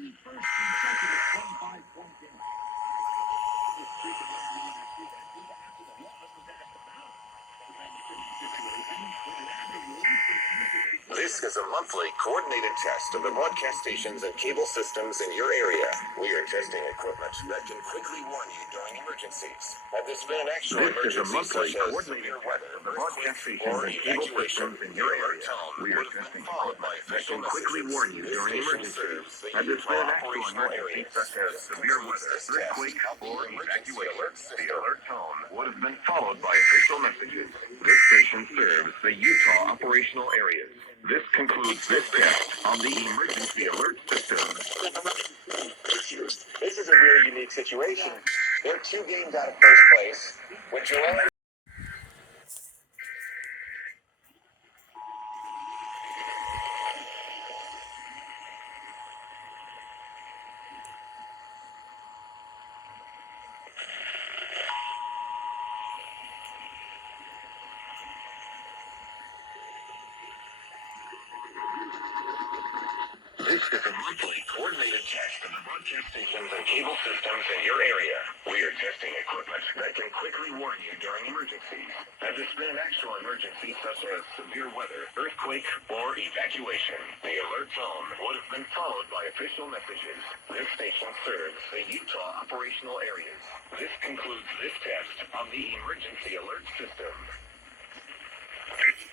This is a monthly coordinated test of the broadcast stations and cable systems in your area. We are testing equipment that can quickly warn you during emergencies. Had this been an actual emergency such as severe weather, earthquake, or evacuation, in your alert tone would have been followed by official messages. This station serves the Utah operational areas. Severe weather, earthquake, or evacuation. The alert tone would have been followed by official messages. This station serves the Utah operational areas. This concludes this test on the emergency alert system. This is a really unique situation. They're 2 games out of first place. With Joel This is a monthly coordinated test of the broadcast stations and cable systems in your area. We are testing equipment that can quickly warn you during emergencies. Had this been an actual emergency such as severe weather, earthquake, or evacuation, the alert tone would have been followed by official messages. This station serves the Utah operational areas. This concludes this test on the emergency alert system.